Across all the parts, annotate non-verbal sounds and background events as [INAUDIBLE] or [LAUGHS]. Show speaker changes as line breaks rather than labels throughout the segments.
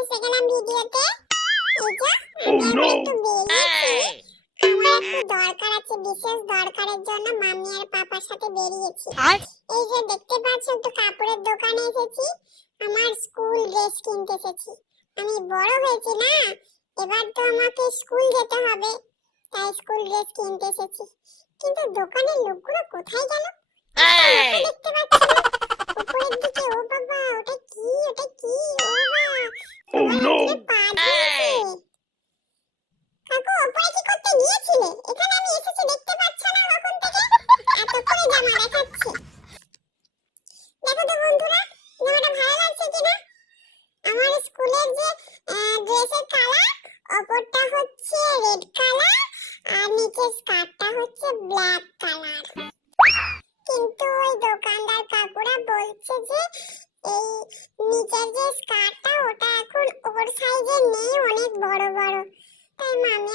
এসে গেলাম ভিডিওতে এই যে
Oh,
আমি একটু বেরিয়েছি। আমার একটু দরকার আছে বিশেষ দরকারের জন্য মাম্মি আর পাপার সাথে বেরিয়েছি। এই যে দেখতে পাচ্ছ একটু কাপড়ের দোকানে এসেছি। আমার স্কুল ড্রেস কিনতে এসেছি। আমি বড় হয়েছি না এবার তো আমাকে স্কুল যেতে হবে। তাই স্কুল ড্রেস কিনতে এসেছি। কিন্তু দোকানের লোকগুলো কোথায় গেল? দেখতে পাচ্ছি। উপরের দিকে ও বাবা ওটা কি ওটা কি? ও বাবা
Oh no!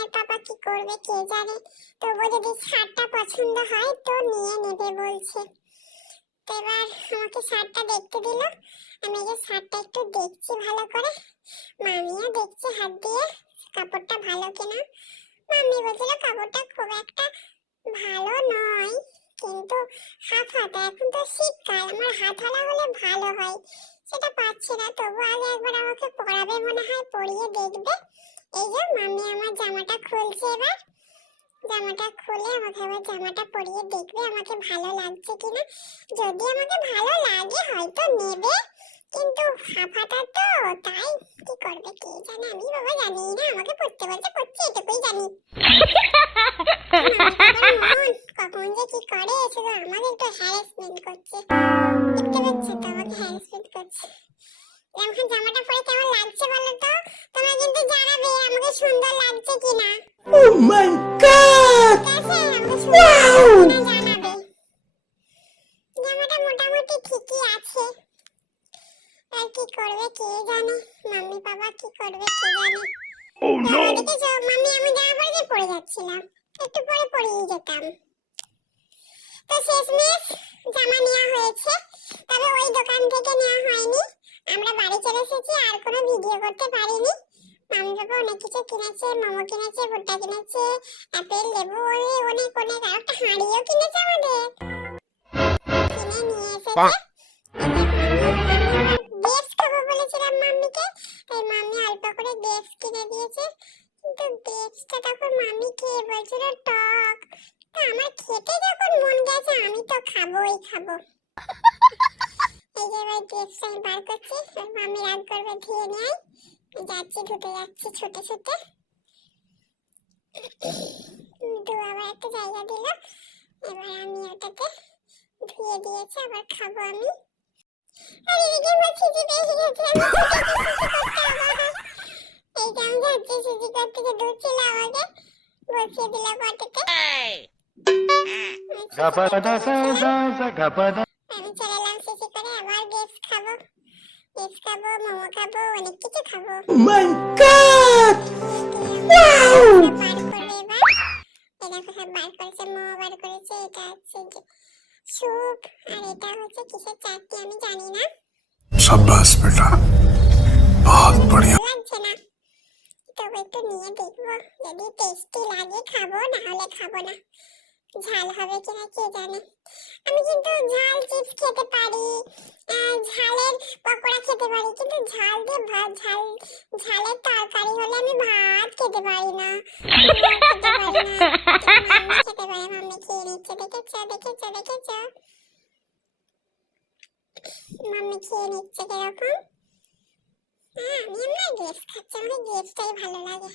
আর পাপা কি করবে কে জানে? তবু যদি শার্টটা পছন্দ হয় তো নিয়ে নেবে বলছে। তো এবার আমাকে শার্টটা দেখতে দিল। আমি যে শার্টটা একটু দেখছি ভালো করে। মামিও দেখছে হাত দিয়ে কাপড়টা ভালো কিনা। মামি বলছিল কাপড়টা খুব একটা ভালো নয়, কিন্তু হাত হাতা, এখন তো শীতকাল, আমার হাত হালা হলে ভালো হয়। সেটা পাচ্ছি না, তবু আগে একবার আমাকে পরাবে মনে হয়, পরিয়ে দেখবে। এই যে মামি আমার জামাটা খুলছে এবার। জামাটা খুলে আমাকে এবার জামাটা পরিয়ে দেখবে, আমাকে ভালো লাগছে কিনা। যদি আমাকে ভালো লাগে হয়তো নেবে, কিন্তু হাফাটা তো, তাই কি করবে কে জানে? আমি বাবা জানি না, আমাকে পড়তে বলতে পড়ছি এটুকুই জানি। কখন যে কি করে, শুধু আমাকে একটু হ্যারাসমেন্ট করছে। দেখতে পাচ্ছ তো, আমাকে হ্যারাসমেন্ট করছে। এখন জামাটা পরে কেমন লাগছে বলো তো? তোমরা কিন্তু জানাবে আমাকে সুন্দর লাগছে কিনা। লাগছে কিনা জানাবে। জামাটা মোটামুটি ঠিকই আছে। আর কি করবে কে জানে? মাম্মি বাবা কি করবে কে জানে?
Oh no!
দেখেছ মাম্মি আমি জামা পরে পড়ে যাচ্ছিলাম। একটু পরে পরিয়ে যেতাম। তো শেষমেশ জামা নেওয়া হয়েছে। তবে ওই দোকান থেকে নেওয়া হয়নি। আমরা এসেছি আর কোনো ভিডিও করতে পারিনি। মামি বাবা অনেক কিছু কিনেছে মোমো কিনেছে ভুট্টা কিনেছে আপেল লেবু অনেক অনেক আর একটা হাঁড়িও কিনেছে আমাদের। কিনে নিয়ে এসেছে। গ্রেপস খাব বলেছিলাম মাম্মিকে তাই মাম্মি অল্প করে গ্রেপস কিনে দিয়েছে। কিন্তু গ্রেপসটা তখন মাম্মি খেয়ে বলছিল টক। তা আমার খেতে যখন মন গেছে আমি তো খাবোই খাব। [LAUGHS] এই যে এবার গ্রেপস আমি বার করছি। মাম্মি রাগ করবে ধুয়ে নেয় যাচ্ছি ধুতে যাচ্ছি ছুটে ছুটে। দু আবার একটা জায়গা দিল। এবার আমি ওটাকে ধুয়ে দিয়েছি আবার খাব আমি। আর এদিকে আমার খিদে পেয়ে গেছে। এই যে আমি যাচ্ছি সুজি করতে যে দুধ ছিল আমাকে বসিয়ে দিল পটেতে
Gapada sa sa sa gapada.
আমি চলে তারপরে আবার খাব। খাব মোমো খাব অনেক কিছু খাব।
মাই গড ওয়াও এটা
বার হ্যাঁ, করেছে বার করেছে এটা হচ্ছে আর এটা হচ্ছে কিসের চাটনি আমি জানি না।
বেটা। বহুত
বড়িয়া। লাগছে না। একটু নিয়ে দেখব। যদি টেস্টি লাগে খাব না হলে খাব না। ঝাল হবে কিনা কে জানে? আমি কিন্তু ঝাল চিপস খেতে পারি ঝালের পকোড়া খেতে পারি, কিন্তু ঝাল দিয়ে ভাত ঝাল, ঝালের তরকারি হলে আমি ভাত খেতে পারি না খেতে পারি না। মাম্মি খেয়ে নিচ্ছে, দেখেছ দেখেছ দেখেছ? মাম্মি খেয়ে নিচ্ছে কীরকম? হ্যাঁ আমি আমরা গ্রেপস খাচ্ছি গ্রেপসটাই ভালো লাগে।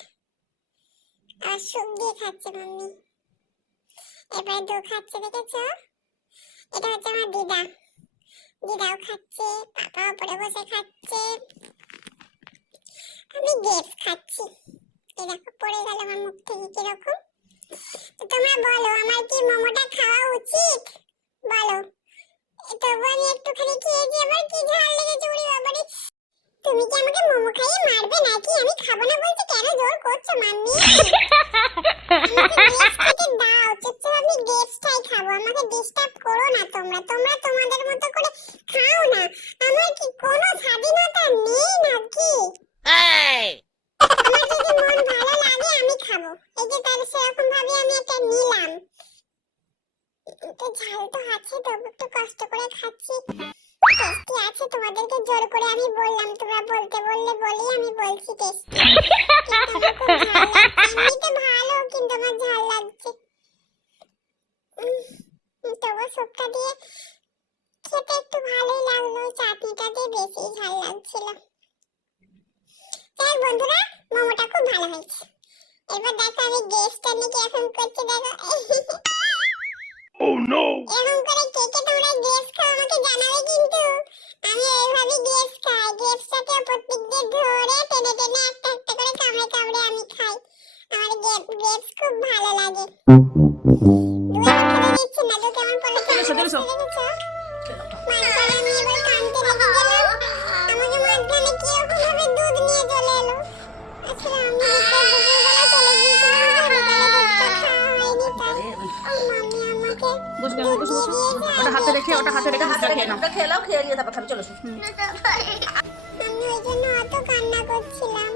আর দিয়ে খাচ্ছে মাম্মি। এবার দো খাচ্ছে দেখেছ? এটা হচ্ছে আমার দিদা। দিদাও খাচ্ছে পাপা উপরে বসে খাচ্ছে। আমি গ্রেপস খাচ্ছি। এই দেখো পড়ে গেল আমার মুখ থেকে কীরকম। তোমরা বলো আমার কি মোমোটা খাওয়া উচিত? বলো। তবু আমি একটুখানি খেয়েছি আবার কি ঝাল লেগেছে উড়ি বাবারে? তুমি কি আমাকে মোমো খাইয়ে মারবে নাকি? আমি খাব না বলতে কেন? জোর করছ মাম্মি [LAUGHS] আমাকে গ্রেপস খেতে দাও চুপচাপ আমি গ্রেপসটাই খাব আমাকে ডিস্টার্ব করো না তোমরা তোমরা তোমাদের মতো করে খাও না আমার কি কোনো স্বাধীনতা নেই নাকি খাচ্ছি। টেস্টি আছে, তোমাদেরকে জোর করে আমি বললাম, তোমরা বলতে বললে বলি আমি বলছি টেস্টি। এমনিতে ভালো, কিন্তু আমার ঝাল লাগছে। তবু সুপটা দিয়ে খেতে একটু ভালোই লাগল, চাটনিটা দিয়ে বেশি ঝাল লাগছিল। যাই বন্ধুরা, মোমোটা খুব ভালো হয়েছে। এবার দেখো আমি গ্যাসটা নিয়ে কীরকম করছি, দেখো।
Oh no!
এরকম করে কে কে তোমরা গ্রেপস খাও আমাকে জানাবে কিন্তু। আমি গ্রেপস খাই। গ্রেপসটাকে প্রত্যেক দিন ধরে টেনে টেনে একটা একটা করে কামড়ে কামড়ে আমি খাই। আমার গ্রেপস খুব ভালো লাগে। দুই খেতে আমি
ওটা হাতে রেখে ওটা হাতে রেখে হাতে খেয়ে নাও।
খেয়ে নাও খেয়ে নিয়ে তারপর খাবি চলো
আমি ওই জন্য অত কান্না করছিলাম।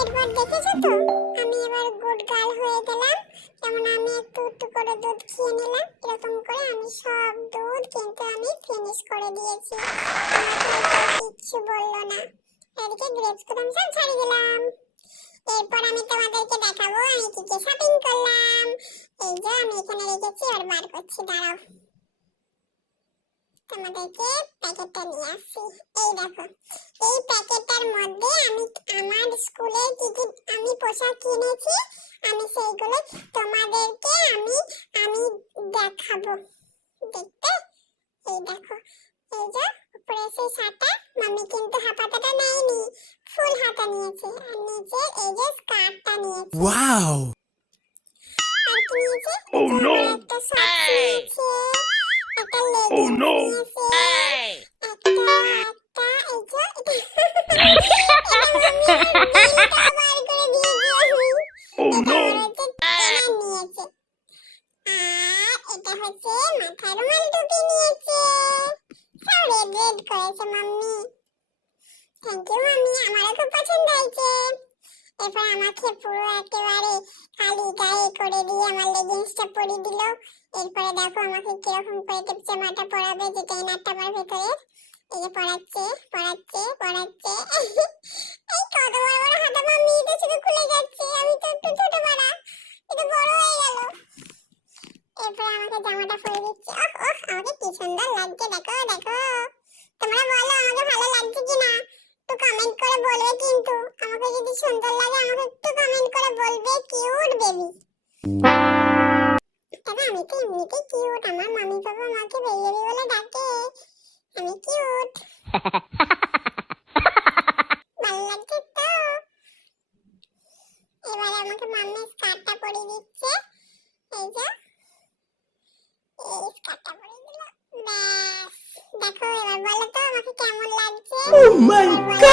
এরপর দেখেছ তো? আমি এবার গুড গার্ল হয়ে গেলাম। যেমন আমি একটু একটু করে দুধ খেয়ে নিলাম এরকম করে আমি সব দুধ কিন্তু আমি ফিনিশ করে দিয়েছি। আমাকে কিচ্ছু বলল না। এদিকে গ্রেপস সব ছাড়িয়ে দিলাম। এরপর আমি তোমাদেরকে দেখাবো আমি কি কি শপিং করলাম। এই যে আমি এখানে রেখেছি আর বার করছি, দাঁড়াও। তোমাদেরকে প্যাকেটটা নিয়ে আসছি। এই দেখো, এই প্যাকেটটার মধ্যে আমি আমার স্কুলে কি কি আমি পোশাক কিনেছি, আমি সেইগুলো তোমাদেরকে আমি আমি দেখাবো। দেখতে? এই দেখো, এই যে উপরে সেই শার্টটা মামি কিন্তু হাতাটা নেয়নি। ফুল হাতা নিয়েছে আর নিচে এই যে স্কার্টটা নিয়েছে
Wow!
আর কি নিয়েছে
ও নো
একটা শর্ট নিয়েছে একটা লেগিংস
Oh no!
নিয়েছে একটা একটা এই যে [LAUGHS] আমারও খুব পছন্দ হয়েছে। এরপর আমাকে পুরো একেবারে খালি গায়ে করে দিয়ে আমার লেগিংসটা পরিয়ে দিল। এরপরে দেখো আমাকে কীরকম করে জামাটা পরাবে যে ট্রেনারটা আমার ভেতরে। এই যে পরাচ্ছে পরাচ্ছে পরাচ্ছে। এই কত বড় বড় হাতা মাম্মি তো শুধু খুলে যাচ্ছে। আমি তো একটু ছোট পারা এটা বড় হয়ে গেল। এরপর আমাকে জামাটা পরে দিচ্ছে। ওহ ওহ, আমাকে কি সুন্দর লাগছে। দেখো দেখো। কিউট বেবি তবে আমি তো এমনিতেই কিউট আমার মামি বাবা আমাকে বেবি বেবি বলে ডাকে। আমি কিউট ভালো লাগছে তো? এবারে আমাকে মাম্মি স্কার্টটা পরিয়ে দিচ্ছে। এই যে এই স্কার্টটা পরিয়ে দিল। ব্যাস। দেখো এবার বলো তো আমাকে কেমন লাগছে?
Oh my god!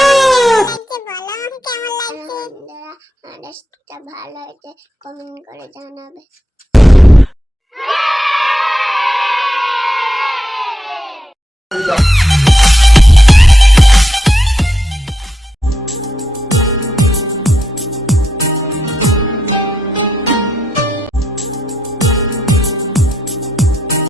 আমাদের ভালো হয়েছে। কমেন্ট করে জানাবে।